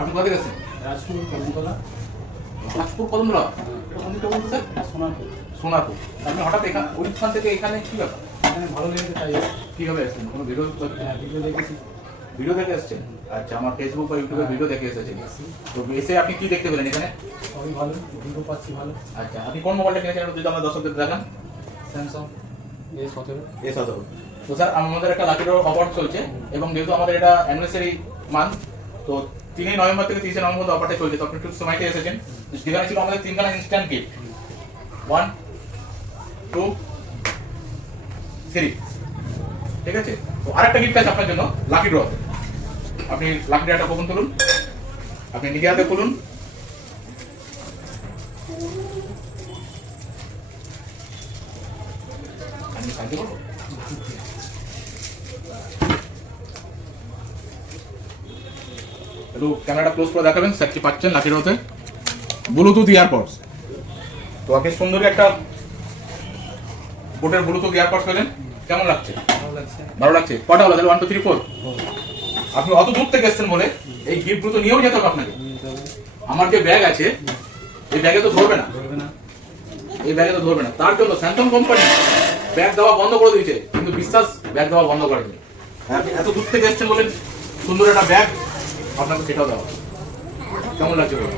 আপনি কোথা থেকে এসেছেন? রাজপুর কলমতলা। রাজপুর কদমতলা। এটা কোন দিকটা বলতে স্যার? সোনারপুর। সোনারপুর। আপনি হঠাৎ ওইখান থেকে এখানে কি ব্যাপার? এখানে ভালো লেগেছে তাই কিভাবে এসেছেন? কোনো ভিডিও ভিডিও দেখেছি। ভিডিও দেখে এসেছেন? আচ্ছা, আমার ফেসবুক বা ইউটিউবে ভিডিও দেখে এসেছেন। তো এসে আপনি কি দেখতে পেলেন এখানে? সবই ভালো, ভিডিও পাচ্ছি ভালো। আচ্ছা, আপনি কোন মোবাইলটা কিনেছেন একটু যদি আমরা দর্শকদের দেখান। Samsung A17। A17। তো স্যার আমাদের একটা লাকি ড্র অফার চলছে এবং যেহেতু আমাদের এটা অ্যানিভার্সারি মান্থ, তো 3 নভেম্বর থেকে 30 নভেম্বর অফারটা চলছে। তো আপনি ঠিক সময়তে এসেছেন। যেখানে ছিল আমাদের 3খানা ইনস্ট্যান্ট গিফট, 1 2 3। ঠিক আছে, তো আরেকটা গিফট আছে আপনার জন্য লাকি ড্র। আপনি লাকি ড্রটা ওপেন করুন, আপনি নিজে হাতে খুলুন। আমি সাহায্য করবো? একটু ক্যামেরাটা ক্লোজ করে দেখাবেন স্যার কি পাচ্ছেন লাকি ড্রতে। Bluetooth EarPods. তো আপনি সুন্দরী একটা বোটের ব্লুটুথ ইয়ারপডস পেলেন, কেমন লাগছে? ভালো লাগছে। ভালো লাগছে। কটা হলো তাহলে? 1 2 3 4। আপনি অত দূর থেকে এসেছেন বলে এই গিফটগুলো তো নিয়েও যেতে হবে আপনাকে। আমার যে ব্যাগ আছে এই ব্যাগে তো ধরবে না, ধরবে না। এই ব্যাগে তো ধরবে না। তার জন্য স্যামসাং কোম্পানি ব্যাগ দেওয়া বন্ধ করে দিয়েছে, কিন্তু বিশ্বাস ব্যাগ দেওয়া বন্ধ করেনি। আপনি এত দূর থেকে এসেছেন বলে সুন্দর একটা ব্যাগ আপনাকে সেটাও দেওয়া। কেমন লাগছে বলুন?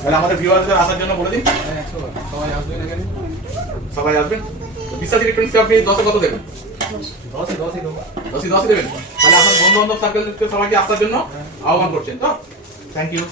তাহলে আমাদের ভিউয়ারদের আসার জন্য বলে দিন। হ্যাঁ, 100 বার। সবাই আসবেন এখানে। সবাই আসবেন। তো বিশ্বাস ইলেকট্রনিক্সে আপনি 10-এ কত দেবেন? 10-10 দেবো। 10-এ 10 দেবেন। তাহলে আপনার বন্ধু বান্ধব সার্কেলকে সবাইকে আসার জন্য আহ্বান করছেন তো। Thank you.